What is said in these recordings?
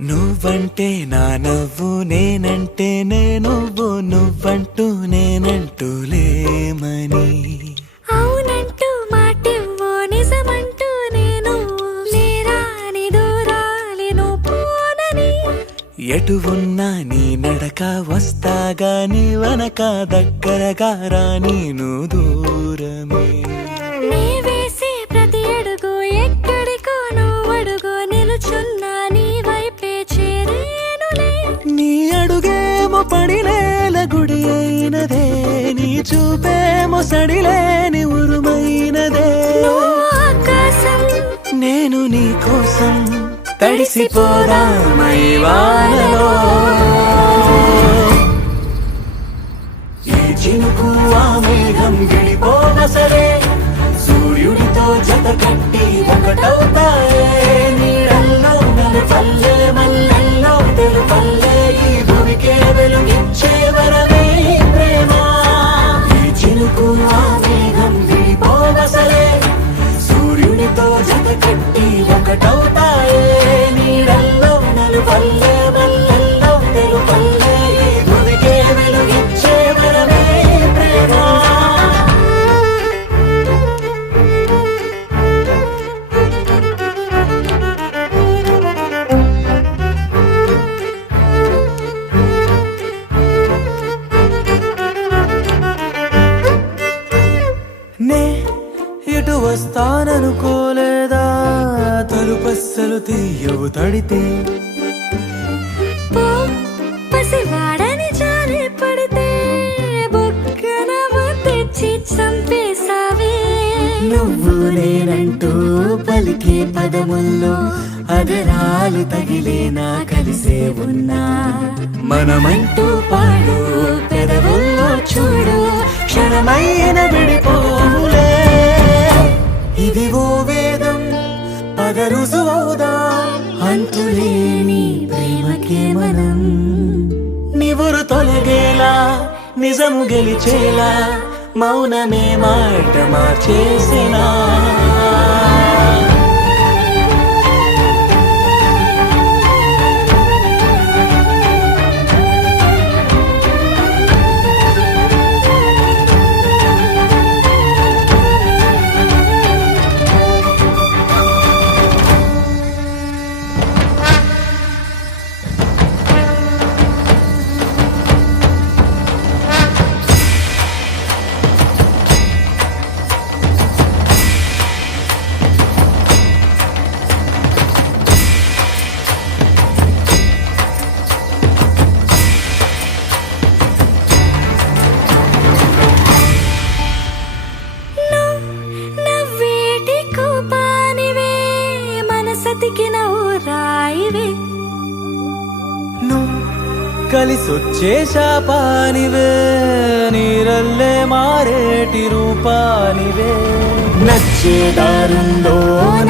నువ్వంటే నా నవ్వు నేనంటే నువ్వు నువ్వంటూ నేనంటూ లేమని అవునంటూ మాటివ్వు నిజమంటూ నేను లేరాని దూరాలేను పోనని ఎటు ఉన్నా నీ నడక వస్తాగా నీ వనక దగ్గరగా రాని నువ్వు దూరమే నీ వేసే ప్రతి అడుగు ఎక్కడికో నువ్వు అడుగు నిలుచున్నా నీ వైపే చేరేనులే నీ అడుగేమో పడినేల గుడి అయినదే నీ చూపేమో సడిలేని ఉరుమైనదే నువ్వు ఆకాశం నేను నీ కోసం తడిసిపోదామై వానలో ఈ చినుకు ఆ మేఘం గిడిపోవసలే సూర్యుడితో జత కట్టి ఒకటవుతాయే నీడల్లో నలుపల్లె మల్లెల్లో తెలుపల్లె ఈ భూమికే వెలుగిచ్చే వరమే ఈ ప్రేమ ఈ చినుకు ఆ మేఘం గిడిపోవసలే సూర్యుడితో జత కట్టి ఒకటవుతాయే నీడల్లో నలుపల్లె మల్లెల్లో తెలుపల్లె ఈ భూమికే వెలుగిచ్చే వరమే ఈ ప్రేమ నే ఇటు వస్తాననుకోలేదా తలుపస్సలు తీయవు తడితే పో పసివాడని జాలి పడితే బొక్కన తెచ్చి చంపేశావే నువ్వు నేనంటూ పలికే పదముల్లో అదరాలు తగిలేనా కలిసే ఉన్నా మనమంటూ పాడు పెదవుల్లో చూడు క్షణమైన విడిపోలే ఇది ఓ వేదం పదరుసువవుదా అంతులేని ప్రేమకే మనం నివురు తొలగేలా నిజము గెలిచేలా మౌనమే మాట మార్చేసినా నవ్వేటి కోపానివే మనసతికి నవ్వురాయివే నువ్వు కలిసొచ్చే శాపానివే నీరల్లే మారేటి రూపానివే నచ్చే దారుల్లో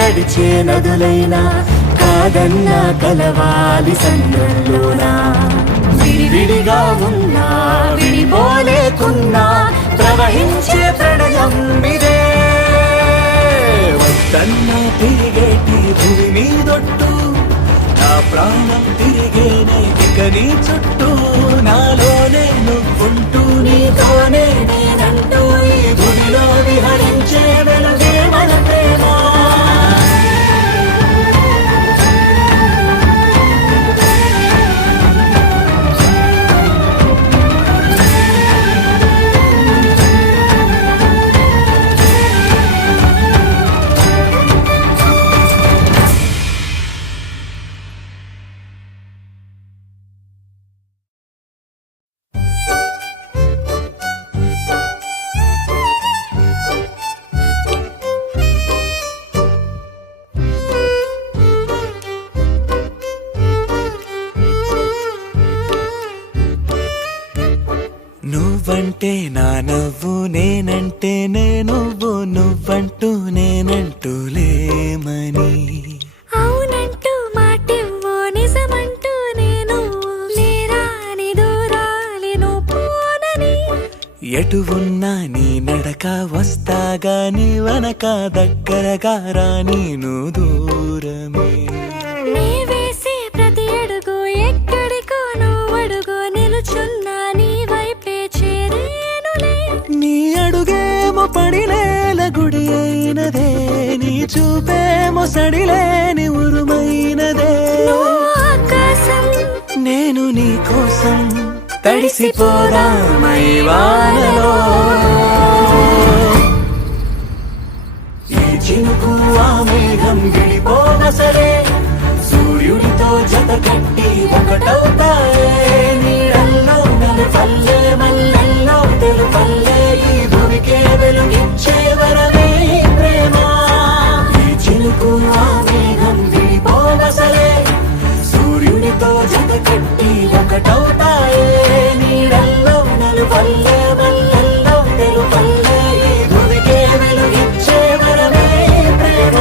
నడిచే నదులైనా కాదన్నా కలవాలి సంద్రంలోనా విడివిడిగా ఉన్నా విడిపోలేకున్నా ప్రవహించే ప్రణయం ఇదే వద్దన్నా తిరిగేటి భూమి మీదొట్టు నా ప్రాణం తిరిగేనే ఇక నీ చుట్టూ నాలోనే నువ్వుంటూ నీతోనే నేనంటూ ఈ భూమిలో విహరించే వెలుగే మన ప్రేమ నువ్వంటే నా నవ్వు నేనంటే నువ్వు నువ్వంటూ నేనంటూ లేమని అవునంటూ మాటివ్వు నిజమంటూ నేను లేరాని దూరాలేను పోనని ఎటు ఉన్నా నీ నడక వస్తాగా నీ వనక దగ్గరగా రాని నువ్వు దూరమే నీ వేసే ప్రతి మృదువైనదే నీ చూపే మొసడిలేని ఉరుమైనదే నువ్వు ఆకాశం నేను నీ కోసం తడిసిపోదామై వానలో ఈ చినుకు ఆ మేఘం విడిపోవసలే సూర్యుడితో జత కట్టి ఒకటవుతాయే నీడల్లో నలుపల్లె మల్లెల్లో తెలుపల్లె ఈ భూమికే వెలుగిచ్చే వరమే ఈ ప్రేమ ఈ చినుకు ఆ మేఘం విడిపోవసలే సూర్యుడితో జత కట్టి ఒకటవుతాయే నీడల్లో నలుపల్లె మల్లెల్లో తెలుపల్లె ఈ భూమికే వెలుగిచ్చే వరమే ఈ ప్రేమ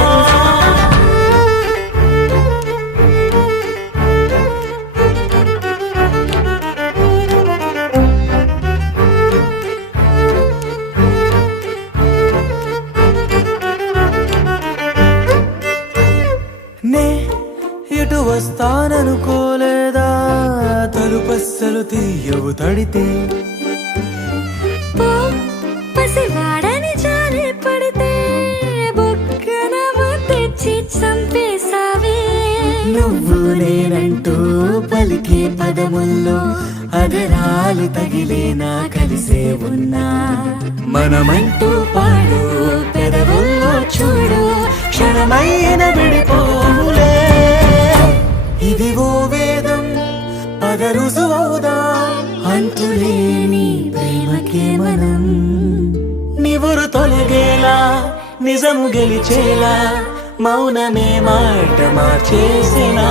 నే ఎటు వస్తాననుకోలేదా తలుపస్సలు తీయవు తడితే పో పసివాడని జారి పడితే బొక్కన తెచ్చి చంపేశావే నువ్వు నేనంటూ పలికే పదముల్లో అదరాలు తగిలేనా కలిసే ఉన్నా మనమంటూ పాడు పెదవుల్లో చూడు క్షణమైన విడిపోవులే ఇది ఓ వేదం పద రుజువవుదా అంతులేని ప్రేమకే మనం నివురు తొలగేలా నిజము గెలిచేలా మౌనమే మాట మార్చేసినా